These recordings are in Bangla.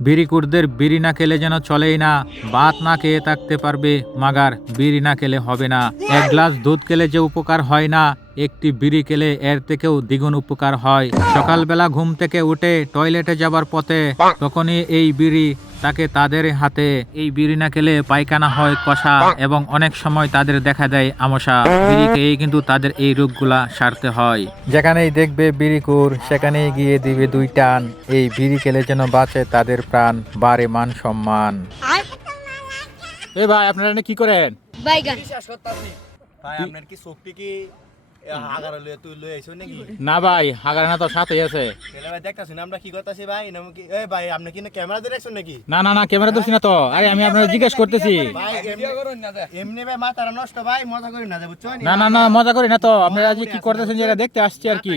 বিড়িকুরদের বিড়ি না খেলে যেন চলেই না, বাত না খেয়ে থাকতে পারবে, মাগার বিড়ি না খেলে হবে না। এক গ্লাস দুধ খেলে যে উপকার হয় না একটি বিড়ি খেলে এর থেকেও দ্বিগুণ উপকার হয়। সকালবেলা ঘুম থেকে উঠে টয়লেটে যাবার পথে তখনই এই বিড়ি তাকে তাদের হাতে। এই বিড়ি না খেলে পায়খানা হয় কষা এবং অনেক সময় তাদের দেখা দেয় আমসা। বিড়ি খেয়েই কিন্তু তাদের এই রোগগুলা সারতে হয়। যেখানেই দেখবে বিড়িকুর সেখানেই গিয়ে দিবে দুই টান। এই বিড়ি খেলে যেন বাঁচে তাদের প্রাণ বারে মান সম্মান। এ ভাই আপনারা কি করেন? ভাই আপনার কি শক্তি কি না ভাই হাগারানা তো সাথেই আছে। না আমরা কি করতাছি ভাই? নাম কি এই ভাই আপনি কি না না না না ক্যামেরা ধরছি না তো। আরে আমি আপনারা জিজ্ঞেস করতেছি। এমনি- এমনি ভাই মাথাটা নষ্ট ভাই মজা করি না না না না মজা করি না তো। আপনারা যে কি করতেছেন যেটা দেখতে আসছি আর কি।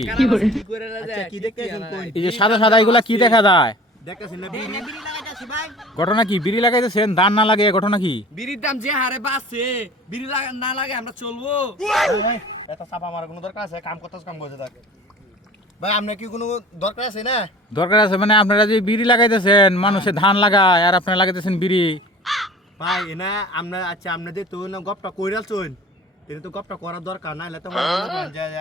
আচ্ছা কি দেখতেছেন কোন? এই যে সাদা সাদা এগুলা কি দেখা যায়? ঘটনা কি? বিড়ি লাগাইতেছেন ধান না লাগে ঘটনা কি? বিড়ির দাম যে হারে বাড়ছে বিড়ি না লাগে আমরা চলবো। এত চাপা আমার কোনো দরকার আছে? কাম করতে কাম করতে থাকে ভাই আপনার কি কোনো দরকার আছে না? দরকার আছে মানে আপনারা যে বিড়ি লাগাইতেছেন মানুষে ধান লাগায় আর আপনারা লাগাইতেছেন বিড়ি। ভাই এনা আমরা আচ্ছা আপনাদের তো না গপটা কইরালছুন তিনি তো গপটা করার দরকার না হলে তো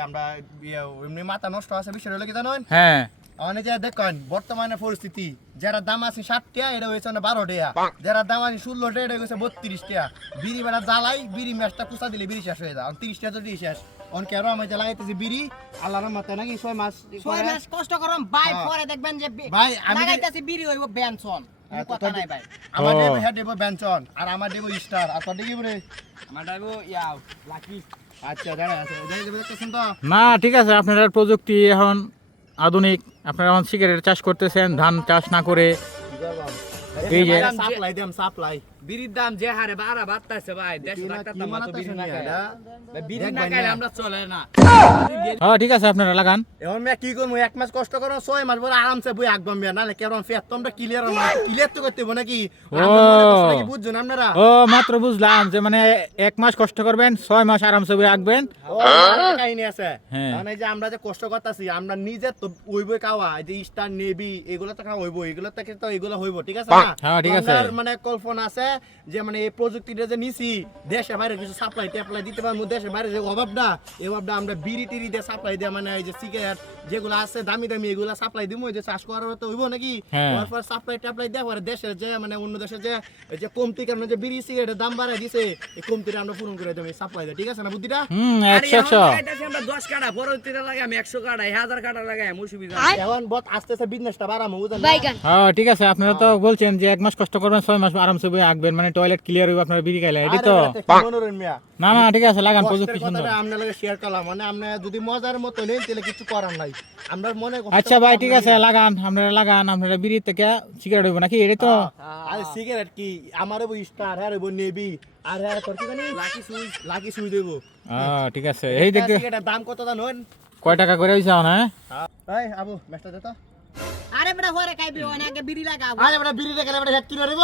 আমরা ইয়ে, এমনি মাথা নষ্ট আছে বিষয় হলো কি জানেন? হ্যাঁ। অনেক যে দেখেন বর্তমানে পরিস্থিতি। যারা দাম আছে ষাট টাকা এটা হয়েছে না বারো টাকা যারা দাম আছে ষোলো টাকা এটা হয়েছে বত্রিশ টাকা বিড়ি বেড়া জ্বালাই বিড়ি ম্যাচটা কুচা দিলে বিড়ি শেষ হয়ে যায়। তিরিশ টাকা তো শেষ। অনেকে আরও আমি জ্বালাইতেছি বিড়ি। আল্লাহর মাথায় নাকি ছয় মাস ছয় মাস কষ্ট করম বাই হ্যাঁ। পরে দেখবেন যে ভাই, আমি লাগাইতাছি বিড়ি হইব বেনসন। হ্যাঁ, কথা নাই ভাই। আমার দেব হেড দেব আর আমার দেব স্টার। আর তোর দেব রে? আমার লাকি। আচ্ছা দাঁড়া আছে। দেখতেছেন তো? না ঠিক আছে আপনারা প্রযুক্তি এখন আধুনিক আপনারা এখন সিগারেট চাষ করতেছেন ধান চাষ না করে এই যে- সাপ্লাই দেন সাপ্লাই বিড়ির দাম যে হারে বাড়া বাড়তাছে ভাই দেড়শো টাকা দাম মাত্র বিড়ি না। বিড়ি না খাইলে আমরা চলে না। হ্যাঁ ঠিক আছে আপনারা লাগান। এখন মেয়ে কি করব এক মাস কষ্ট করো ছয় মাস পরে আরামসে বই আঁকবাম মেয়ে নাহলে কেমন ফের তোমরা ক্লিয়ার ক্লিয়ার তো করতে নাকি? মনে বুঝছেন আপনারা? ও মাত্র বুঝলাম যে মানে এক মাস কষ্ট করবেন ছয় মাস আরামসে বই আঁকবেন কাহিনী আছে। হ্যাঁ। মানে যে আমরা যে কষ্ট করতেছি আমরা নিজে তো ওইবই খাওয়া এই যে স্টার নেভি এগুলো তো খাওয়া হইব এগুলো তো এগুলো হইব ঠিক আছে না? হ্যাঁ, ঠিক আছে। মানে কল্পনা আছে যে মানে এই প্রযুক্তিটা যে নিছি দেশে বাইরে কিছু সাপ্লাই ট্যাপ্লাই দিতে পারব দেশে বাইরে যে অভাবটা এই অভাবটা আমরা বিড়ি টিড়ি দিয়ে সাপ্লাই দিয়ে মানে এই যে সিগারেট যেগুলো আছে দামি দামি এগুলো সাপ্লাই দিব যে চাষ করার তো হইব নাকি? হ্যাঁ। তারপর সাপ্লাই ট্যাপ্লাই দেওয়া পরে দেশের যে মানে অন্য দেশে যে এই যে কমতি কারণে যে বিড়ি সিগারেটের দাম বাড়ায় দিছে এই কমতিটা আমরা পূরণ করে দেবো সাপ্লাই দিয়ে ঠিক আছে না বুদ্ধিটা? হুম আরে একশো এখন একশো লাগাইতাছি আমরা দশ কাটা পরবর্তীতে লাগে আমি একশো কাটা হাজার কাটা লাগাই অসুবিধা এখন বত আস্তে আস্তে বিজনেসটা বাড়ামো বুঝলেন না? বাইগান হ্যাঁ ঠিক আছে আপনারা তো বলছেন যে এক মাস কষ্ট করবেন ছয় মাস আরামসে বই আঁকবেন মানে টয়লেট ক্লিয়ার হইবে আপনারা বিড়ি খাইলে এটি তো? না না ঠিক আছে লাগান প্রযুক্তি সুন্দর আপনার লগে share করলাম। মানে আপনি যদি মজার মতো নেন, তাহলে কিছু করার নাই। আমরা মনে আচ্ছা ভাই ঠিক আছে লাগান আপনারা লাগান আপনারা বিড়ি থেকে সিগারেট হইব নাকি এটি তো আরে সিগারেট কি আমার স্টার হ্যাঁ হইব নেভি আর করতে লাকি সুই লাকি সুই দেব। হ্যাঁ ঠিক আছে। এই দেখতে এটা দাম কত জানেন কয় টাকা করে হইছে হ্যাঁ? এই আবু মেস্টা দে তো। আরে বড় হরে খাইবি অনেক আগে বিড়ি লাগাও আরে বড় বিড়ি রেখে বড় হেড কিলো দেব।